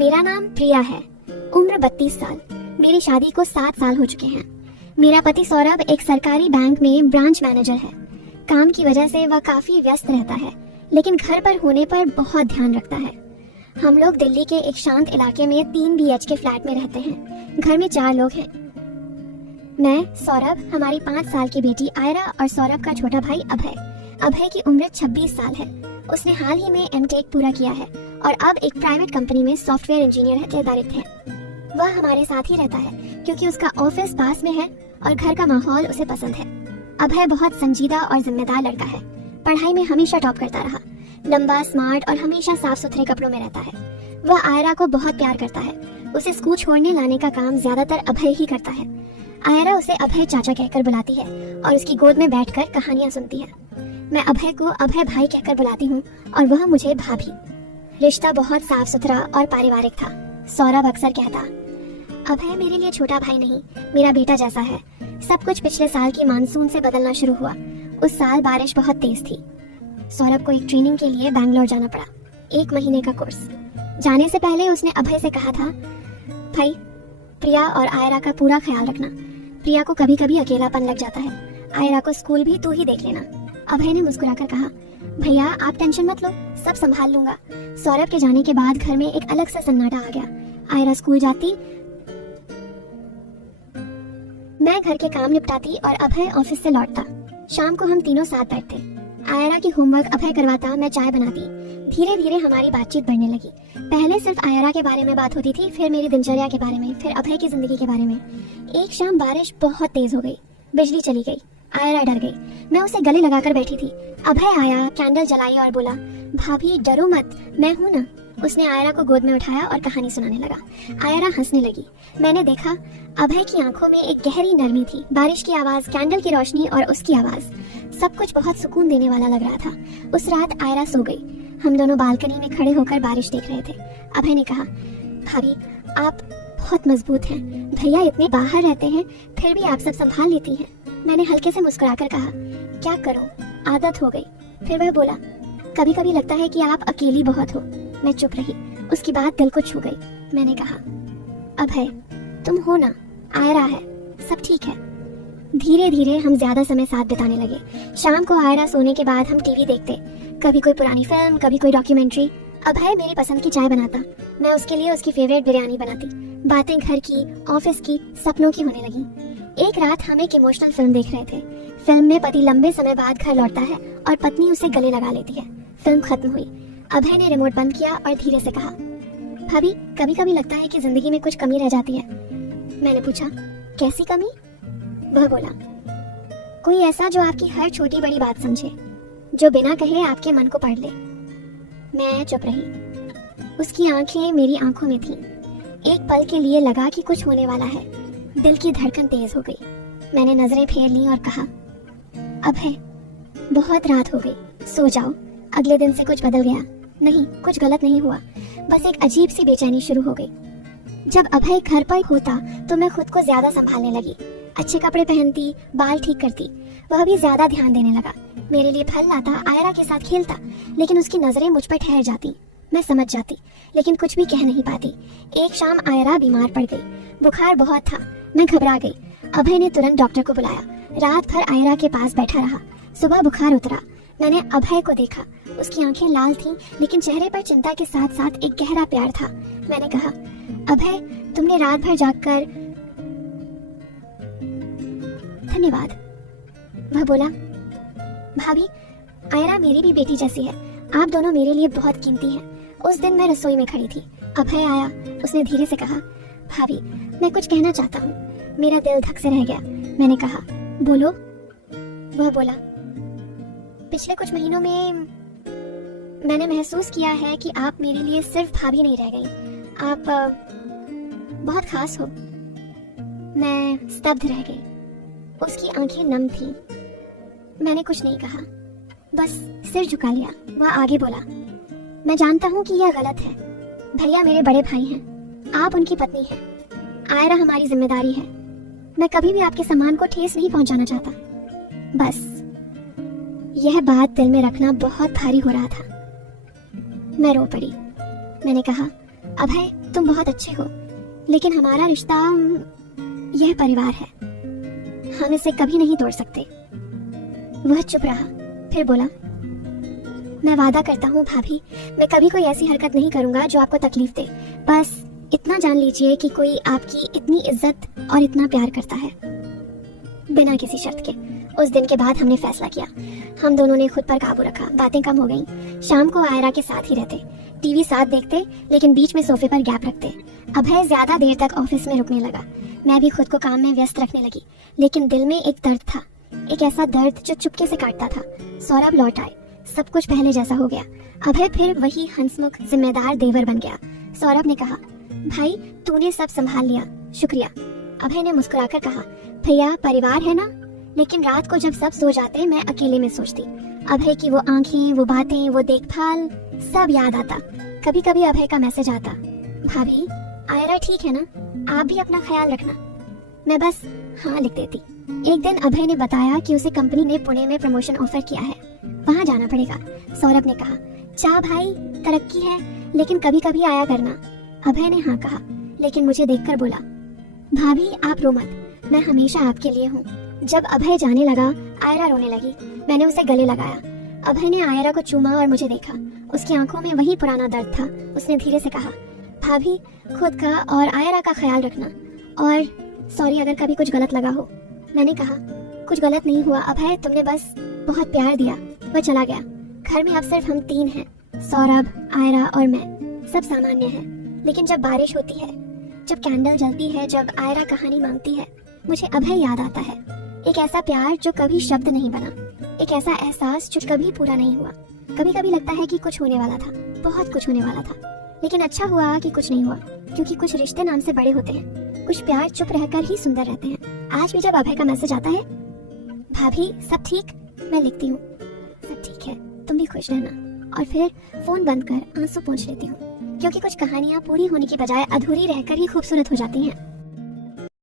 मेरा नाम प्रिया है। उम्र 32 साल। मेरी शादी को 7 साल हो चुके हैं। मेरा पति सौरभ एक सरकारी बैंक में ब्रांच मैनेजर है। काम की वजह से वह काफी व्यस्त रहता है, लेकिन घर पर होने पर बहुत ध्यान रखता है। हम लोग दिल्ली के एक शांत इलाके में 3 BHK फ्लैट में रहते हैं। घर में 4 लोग हैं। मैं, सौरभ, हमारी 5 साल की बेटी आयरा और सौरभ का छोटा भाई अभय। अभय की उम्र 26 साल है। उसने हाल ही में M.Tech पूरा किया है और अब एक प्राइवेट कंपनी में सॉफ्टवेयर इंजीनियर तैनात है। वह हमारे साथ ही रहता है क्योंकि उसका ऑफिस पास में है और घर का माहौल उसे पसंद है। अभय बहुत संजीदा और जिम्मेदार लड़का है। पढ़ाई में हमेशा टॉप करता रहा। लंबा, स्मार्ट और हमेशा साफ सुथरे कपड़ों में रहता है। वह आयरा को बहुत प्यार करता है। उसे स्कूल छोड़ने लाने का काम ज्यादातर अभय ही करता है। आयरा उसे अभय चाचा कहकर बुलाती है और उसकी गोद में बैठकर कहानियां सुनती है। मैं अभय को अभय भाई कहकर बुलाती हूँ और वह मुझे भाभी। रिश्ता बहुत साफ सुथरा और पारिवारिक था। सौरभ अक्सर कहता, अभय मेरे लिए छोटा भाई नहीं, मेरा बेटा जैसा है। सब कुछ पिछले साल की मानसून से बदलना शुरू हुआ। उस साल बारिश बहुत तेज थी। सौरभ को एक ट्रेनिंग के लिए बैंगलोर जाना पड़ा। 1 महीने का कोर्स। जाने से पहले उसने अभय से कहा था, भाई प्रिया और आयरा का पूरा ख्याल रखना। प्रिया को कभी कभी अकेलापन लग जाता है। आयरा को स्कूल भी तू ही देख लेना। अभय ने मुस्कुराकर कहा, भैया आप टेंशन मत लो, सब संभाल लूंगा। सौरभ के जाने के बाद घर में एक अलग सा सन्नाटा आ गया। आयरा स्कूल जाती, मैं घर के काम निपटाती और अभय ऑफिस से लौटता। शाम को हम तीनों साथ बैठते। आयरा की होमवर्क अभय करवाता, मैं चाय बनाती। धीरे धीरे हमारी बातचीत बढ़ने लगी। पहले सिर्फ आयरा के बारे में बात होती थी, फिर मेरी दिनचर्या के बारे में, फिर अभय की जिंदगी के बारे में। एक शाम बारिश बहुत तेज हो गई। बिजली चली गई। आयरा डर गई। मैं उसे गले लगाकर बैठी थी। अभय आया, कैंडल जलाई और बोला, भाभी डरो मत, मैं हूं ना। उसने आयरा को गोद में उठाया और कहानी सुनाने लगा। आयरा हंसने लगी। मैंने देखा अभय की आंखों में एक गहरी नरमी थी। बारिश की आवाज, कैंडल की रोशनी और उसकी आवाज, सब कुछ बहुत सुकून देने वाला लग रहा था। उस रात आयरा सो गई। हम दोनों बालकनी में खड़े होकर बारिश देख रहे थे। अभय ने कहा, भाभी आप बहुत मजबूत हैं। भैया इतने बाहर रहते हैं, फिर भी आप सब संभाल लेती हैं। मैंने हल्के से मुस्कुराकर कहा, क्या करूं, आदत हो गई। फिर वह बोला, कभी कभी लगता है कि आप अकेली बहुत हो। मैं चुप रही। उसकी बात दिल को छू गई। मैंने कहा, अभय तुम हो ना, आयरा है, सब ठीक है। धीरे धीरे हम ज्यादा समय साथ बिताने लगे। शाम को आयरा सोने के बाद हम टीवी देखते, कभी कोई पुरानी फिल्म, कभी कोई डॉक्यूमेंट्री। अभय मेरी पसंद की चाय बनाता, मैं उसके लिए उसकी फेवरेट बिरयानी बनाती। बातें घर की, ऑफिस की, सपनों की होने लगी। एक रात हम एक इमोशनल फिल्म देख रहे थे। फिल्म में पति लंबे समय बाद घर लौटता है और पत्नी उसे गले लगा लेती है। फिल्म खत्म हुई। अभय ने रिमोट बंद किया और धीरे से कहा, भाभी कभी कभी लगता है कि जिंदगी में कुछ कमी रह जाती है। मैंने पूछा, कैसी कमी? वह बोला, कोई ऐसा जो आपकी हर छोटी बड़ी बात समझे, जो बिना कहे आपके मन को पढ़ ले। मैं चुप रही। उसकी आंखें मेरी आंखों में थीं। एक पल के लिए लगा कि कुछ होने वाला है। दिल की धड़कन तेज हो गई। मैंने नजरें फेर ली और कहा, अभय बहुत रात हो गई, सो जाओ। अगले दिन से कुछ बदल गया नहीं, कुछ गलत नहीं हुआ, बस एक अजीब सी बेचैनी शुरू हो गई। जब अभय घर पर होता तो मैं खुद को ज्यादा संभालने लगी। अच्छे कपड़े पहनती, बाल ठीक करती। वह भी ज्यादा ध्यान देने लगा। मेरे लिए फल लाता, आयरा के साथ खेलता, लेकिन उसकी नजरें मुझ पर ठहर जाती। मैं समझ जाती, लेकिन कुछ भी कह नहीं पाती। एक शाम आयरा बीमार पड़ गई। बुखार बहुत था। मैं घबरा गई। अभय ने तुरंत डॉक्टर को बुलाया। रात भर आयरा के पास बैठा रहा। सुबह बुखार उतरा। मैंने अभय को देखा। उसकी आंखें लाल थीं, लेकिन चेहरे पर चिंता के साथ साथ एक गहरा प्यार था। मैंने कहा, अभय तुमने रात भर जागकर धन्यवाद। वह बोला, भाभी आयरा मेरी भी बेटी जैसी है। आप दोनों मेरे लिए बहुत कीमती हैं। उस दिन मैं रसोई में खड़ी थी। अभय आया। उसने धीरे से कहा, भाभी मैं कुछ कहना चाहता हूँ। मेरा दिल धक से रह गया। मैंने कहा, बोलो। वह बोला, पिछले कुछ महीनों में मैंने महसूस किया है कि आप मेरे लिए सिर्फ भाभी नहीं रह गई, आप बहुत खास हो। मैं स्तब्ध रह गई। उसकी आंखें नम थीं। मैंने कुछ नहीं कहा, बस सिर झुका लिया। वह आगे बोला, मैं जानता हूँ कि यह गलत है। भैया मेरे बड़े भाई हैं, आप उनकी पत्नी हैं। आयरा हमारी जिम्मेदारी है। मैं कभी भी आपके सम्मान को ठेस नहीं पहुंचाना चाहता। बस यह बात दिल में रखना बहुत भारी हो रहा था। मैं रो पड़ी। मैंने कहा, अभय तुम बहुत अच्छे हो, लेकिन हमारा रिश्ता यह परिवार है, हम इसे कभी नहीं तोड़ सकते। वह चुप रहा, फिर बोला, मैं वादा करता हूँ भाभी, मैं कभी कोई ऐसी हरकत नहीं करूंगा जो आपको तकलीफ दे। बस इतना जान लीजिए कि कोई आपकी इतनी इज्जत और इतना प्यार करता है, बिना किसी शर्त के। उस दिन के बाद हमने फैसला किया, हम दोनों ने खुद पर काबू रखा, बातें कम हो गईं। शाम को आयरा के साथ ही रहते, टीवी साथ देखते, लेकिन बीच में सोफे पर गैप रखते। अभय ज्यादा देर तक ऑफिस में रुकने लगा, मैं भी खुद को काम में व्यस्त रखने लगी, लेकिन दिल में एक दर्द था, एक ऐसा दर्द जो चुपके से काटता था। सौरभ लौट आए, सब कुछ पहले जैसा हो गया। अभय फिर वही हंसमुख जिम्मेदार देवर बन गया। सौरभ ने कहा, भाई तूने सब संभाल लिया, शुक्रिया। अभय ने मुस्कुराकर कहा, भैया परिवार है ना, लेकिन रात को जब सब सो जाते मैं अकेले में सोचती। अभय की वो आंखें, वो बातें, वो देखभाल, सब याद आता। कभी कभी अभय का मैसेज आता, भाभी आयरा ठीक है ना, आप भी अपना ख्याल रखना। मैं बस हाँ लिख देती। एक दिन अभय ने बताया कि उसे कंपनी ने पुणे में प्रमोशन ऑफर किया है, वहाँ जाना पड़ेगा। सौरभ ने कहा, जा भाई, तरक्की है, लेकिन कभी कभी आया करना। अभय ने हाँ कहा, लेकिन मुझे देखकर बोला, भाभी आप रो मत, मैं हमेशा आपके लिए हूँ। जब अभय जाने लगा, आयरा रोने लगी। मैंने उसे गले लगाया। अभय ने आयरा को चूमा और मुझे देखा, उसकी आंखों में वही पुराना दर्द था। उसने धीरे से कहा, भाभी खुद का और आयरा का ख्याल रखना, और सॉरी अगर कभी कुछ गलत लगा हो। मैंने कहा, कुछ गलत नहीं हुआ अभय, तुमने बस बहुत प्यार दिया। वह चला गया। घर में अब सिर्फ हम तीन हैं, सौरभ, आयरा और मैं। सब सामान्य है, लेकिन जब बारिश होती है, जब कैंडल जलती है, जब आयरा कहानी मांगती है, मुझे अभय याद आता है। एक ऐसा प्यार जो कभी शब्द नहीं बना, एक ऐसा एहसास जो कभी पूरा नहीं हुआ। कभी कभी लगता है कि कुछ होने वाला था, बहुत कुछ होने वाला था, लेकिन अच्छा हुआ कि कुछ नहीं हुआ, क्योंकि कुछ रिश्ते नाम से बड़े होते हैं, कुछ प्यार चुप रहकर ही सुंदर रहते हैं। आज भी जब अभय का मैसेज आता है, भाभी सब ठीक, मैं लिखती हूँ, सब ठीक है, तुम भी खुश रहना, और फिर फोन बंद कर आंसू पोंछ लेती हूँ, क्योंकि कुछ कहानियाँ पूरी होने की बजाय अधूरी रहकर ही खूबसूरत हो जाती हैं।